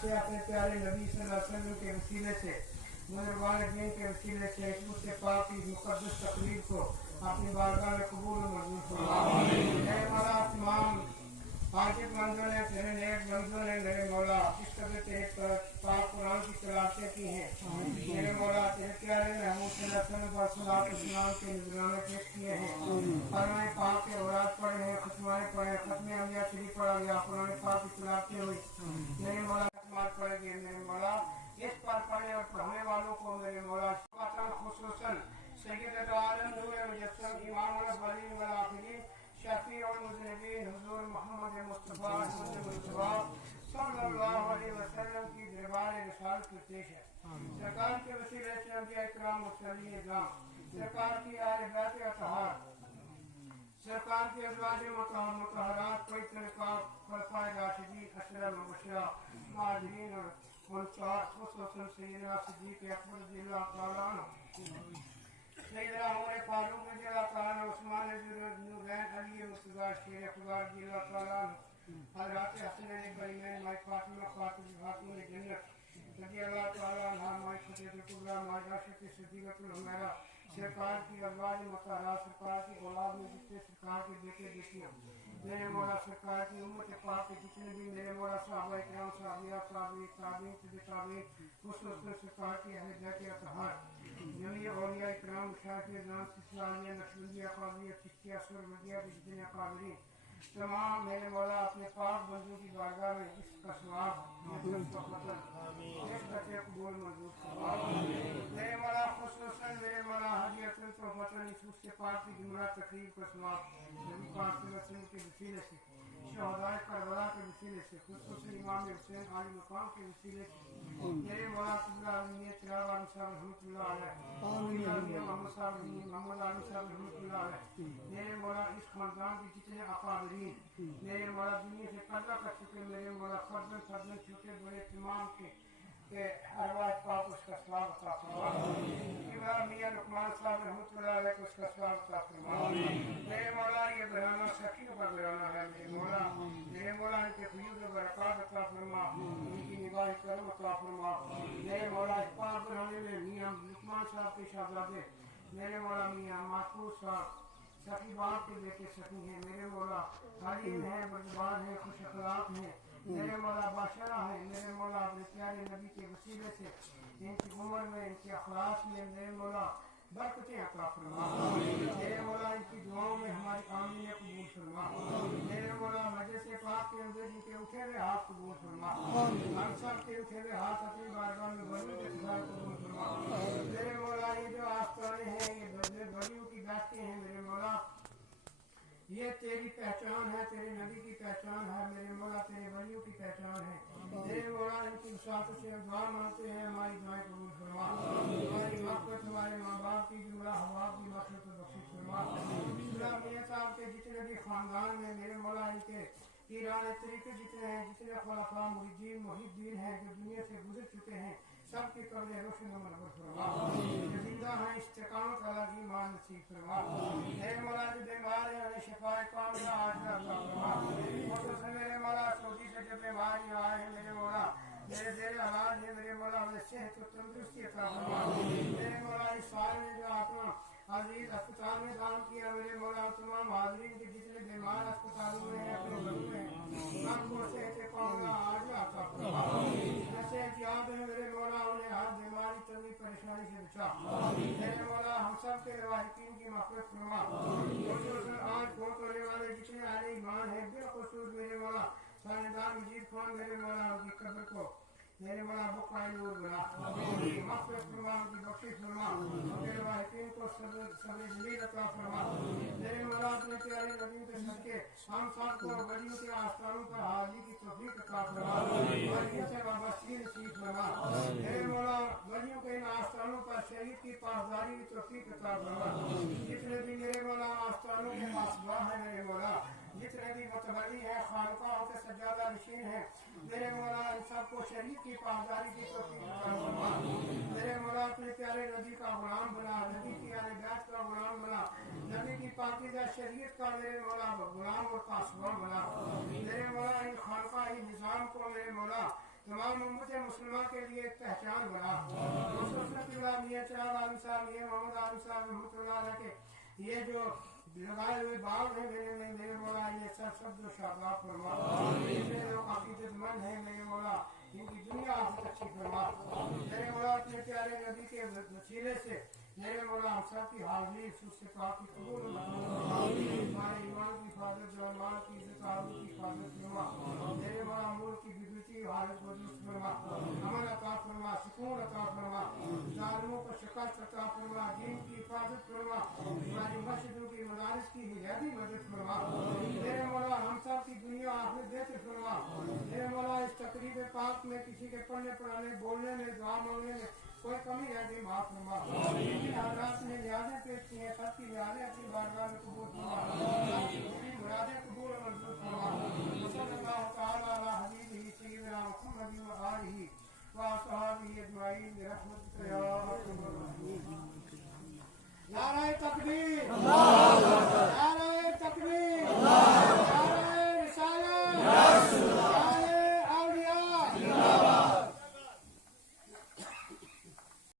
से अपने प्यारे नबी सल्लल्लाहु अलैहि वसल्लम के वसीले से मेरे वालिदैन के वसीले से इस मुझसे पाक की मुक़द्दस तकरीर को अपनी बारगाह में कबूल और मंजूर फरमा। ऐ मौला तमाम हाजिर मंजूर है तेरे नेक मंजूर है मेरे मौला इस कदर तेरे पाक कुरान की तिलावतें की हैं मेरे मौला तेरे प्यारे महमूद सल्लल्लाहु अलैहि वसल्लम पर सलात व सलाम के नज़राने पेश किए हैं फरमाए पाक के औरात पढ़े हैं खुतबाएं पढ़े खत्म अंबिया शरीफ पढ़ा गया कुरान पाक की तिलावतें हुई मेरे मौला खत्मात पढ़े गए मेरे मौला इस पर पढ़ने और पढ़ने वालों को मेरे मौला खुसूसन सय्यद आलम नूर मुजस्सम इमाम अल अव्वलीन वल आखिरीन शफी और मुज़निबीन हुजूर मोहम्मद मुस्तफा सल्लल्लाहु अलैहि वसल्लम की दरबार रिसालत में पेश है। सरकार के वसीले से अंबिया इकराम मुरसलीन इज़ाम सरकार की आले बैत अतहार सरकार के अज़वाज मुतहहरात पवित्र खुलफाए राशिदीन अशरा मुबशरा मुहाजिरीन और अंसार खुसूसन सय्यदना सिद्दीक़ अकबर रज़ियल्लाहु तआला अन्हु सैयदना उमर फारूक रज़ियल्लाहु तआला अन्हु उस्मान ज़ुन्नूरैन अली मुर्तज़ा शेर खुदा रज़ियल्लाहु तआला अन्हु हज़रत हसनैन करीमैन माई फातिमा खातून जन्नत रज़ियल्लाहु तआला अन्हा माई खदीजतुल कुबरा माई आयशा सिद्दीक़तुल हुमैरा सरकार की अज़वाज मुतहहरात सरकार की औलाद में जितने सरकार के बेटे बेटियां मेरे मौला सरकार की उम्मत पाक के जितने भी मेरे मौला सहाबा इकराम साहबिया ताबीन खुसूसन सरकार की अहले बैत अतहार जमी औलिया इकराम मुशाहिद नाम सिलसिला नक्शबंदिया कादिया चिश्तिया सुरमदिया के जितने अकाबरीन तमाम मेरे मौला अपने पाक बंदों की बारगाह में इसका सवाब इस बच्चे कबूल मंजूर फरमा मेरे मौला खुसूसन मेरे मौला हदियतुल तोहफतन इस मुझसे पाक की जुमला तकरीर का सवाब नबी पाक सल्लल्लाहु अलैहि वसल्लम के वसीले से शहदाए करबला के वसीले से खुसूसन इमाम हुसैन आली मकाम के वसीले से मेरे मौला कुबरा अमीन चिराग आलम साहब रहमतुल्लाह अलैह मोहम्मद साहब मोहम्मद आलम साहब रहमतुल्लाह अलैह मेरे मौला इस खानदान के जितने अकाबरीन मेरे मौला दुनिया से पर्दा कर चुके मेरे मौला फर्जन छोटे बड़े तमाम के अरवाह पाक उसका स्वागत अता फरमा इमाम मियां लुकमान साहब रहमतुल्लाह अलैह को उसका स्वागत अता फरमा मेरे मौला ये बयाना सखियों का बयाना है मेरे मौला इनके फयूज़ और बरक़ात अता फरमा इनकी निगाह करम अता फरमा मेरे मौला इस पाक बनाने में मियां लुकमान साहब के शहजादे मेरे मौला मियां महफूज साहब सखी बाप के बेटे सखी हैं मेरे मौला हलीम हैं बर्दबान हैं खुश अखलाक हैं मेरे मौला बादशाह है मेरे मौला अपने प्यारे नबी के वसीले से इनकी उम्र में इनके अखलाक में मेरे मौला बरकतें अता फरमा मेरे मौला इनकी दुआओं में हमारी आमीन कबूल फरमा मेरे मौला मजलिस पाक के अंदर इनके उठे हुए हाथ कबूल फरमा हम सब के उठे हुए हाथ अपनी बारगाह में वली के साथ कबूल फरमा मेरे मौला ये जो आस्ताने हैं ये वलियों की बैठते हैं मेरे मौला ये तेरी पहचान है तेरे नबी की पहचान है मेरे मौला तेरे वलियों की पहचान है मेरे मौला इनकी वसातों से दुआ मांगते हैं हमारी दुआएं कबूल फरमा हमारी मग़फ़िरत हमारे माँ बाप की जुमला हवाब की मग़फ़िरत बख्शिश फरमा मियां साहब के जितने भी खानदान में मेरे मौला इनके पीरान तरीके जितने हैं जितने खुलफा मुरीदीन मुहिद्दीन हैं जो दुनिया से गुजर चुके हैं सबकी कब्र रोशन मनवर फरमा जिंदा हैं इस्तिकामत वाला ईमान नसीब फरमा हे मौला जो बीमार हैं उन्हें शिफाए कामिला आजिला अता फरमा खुसूसन मेरे मौला सऊदी से जो बीमारी आए हैं मेरे मौला मेरे जेर हालात है मेरे मौला उन्हें सेहत और तंदुरुस्ती अता फरमा मेरे मौला इस साल में जो अपना अजीज अस्पताल में दान किया मेरे मौला तमाम हाज़रीन के जितने बीमार अस्पतालों में हैं अपने घरों में सबको सेहत कामिला आजिला अता फरमा ऐसे एहतियात है मेरे मौला उन्हें हर बीमारी तंगी परेशानी से बचा मेरे मौला हम सब के रवाहिकीन की मग़फ़िरत फरमा खुसूसन आज बहुत होने वाले जितने अहले ईमान हैं बिलख़ुसूस मेरे मौला सानिदार मजीद खान मेरे मौला उनकी कब्र को मेरे मौला बुक़ाए नूर बना मग़फ़िरत फरमा उनकी बख्शिश फरमा मेरे वाहिकीन को सब्र जमील अता फरमा मेरे मौला अपने प्यारे नबी के सदके हम सब को वलियों के आस्थानों पर हाज़िरी की तौफ़ीक़ अता फरमा वलियों से वाबस्तगी नसीब फरमा मेरे मौला वलियों के इन आस्थानों पर शहीद की पासदारी की तौफ़ीक़ अता फरमा जितने भी मेरे मौला आस्थानों के पासबाह है मेरे मौला जितने भी मुतवल्ली है खानकाहों के सज्जादा नशीन है मेरे मौला इन सबको शरीक की पासदारी की तौफ़ीक़ अता फरमा मेरे मौला अपने प्यारे नबी का गुलाम बना नबी की आले बैत का गुलाम बना नबी की पाकीज़ा शरीयत का मेरे मौला गुलाम और पासबान बना मेरे मौला इन खानकाही निज़ाम को मेरे मौला तमाम उम्मत मुसलमान के लिए एक पहचान बना। मियां चिराग आलम साहब, मियां मोहम्मद आलम साहब रहमतुल्लाह के ये जो लगाए हुए बाग है मेरे मौला, ये सब जो शाबाब फरमा, ये लोग अकीदतमंद है मेरे मौला, इनकी दुनिया आखिरत अच्छी फरमा। मेरे मौला अपने प्यारे नबी के वसीले से मेरे मौला हम सब की हाजिरी उससे पाक की कबूल हमारे ईमान की हिफाजत, जो ईमान की इज्जत आबरू की हिफाजत फरमा। मेरे मौला मुल्क की बिगड़ती हालत को दुरुस्त फरमा, अमन अता फरमा, सुकून अता फरमा, जालिमों को शिकस्त अता फरमा, दीन की हिफाजत फरमा, हमारी मस्जिदों की मदारिस की हिजाबी मदद फरमा। मेरे मौला हम सब की दुनिया आखिरत बेहतर फरमा। मेरे मौला इस तकरीब पाक में किसी के पढ़ने पढ़ाने बोलने में दुआ मांगने में कोई कमी रह गई माफ फरमा।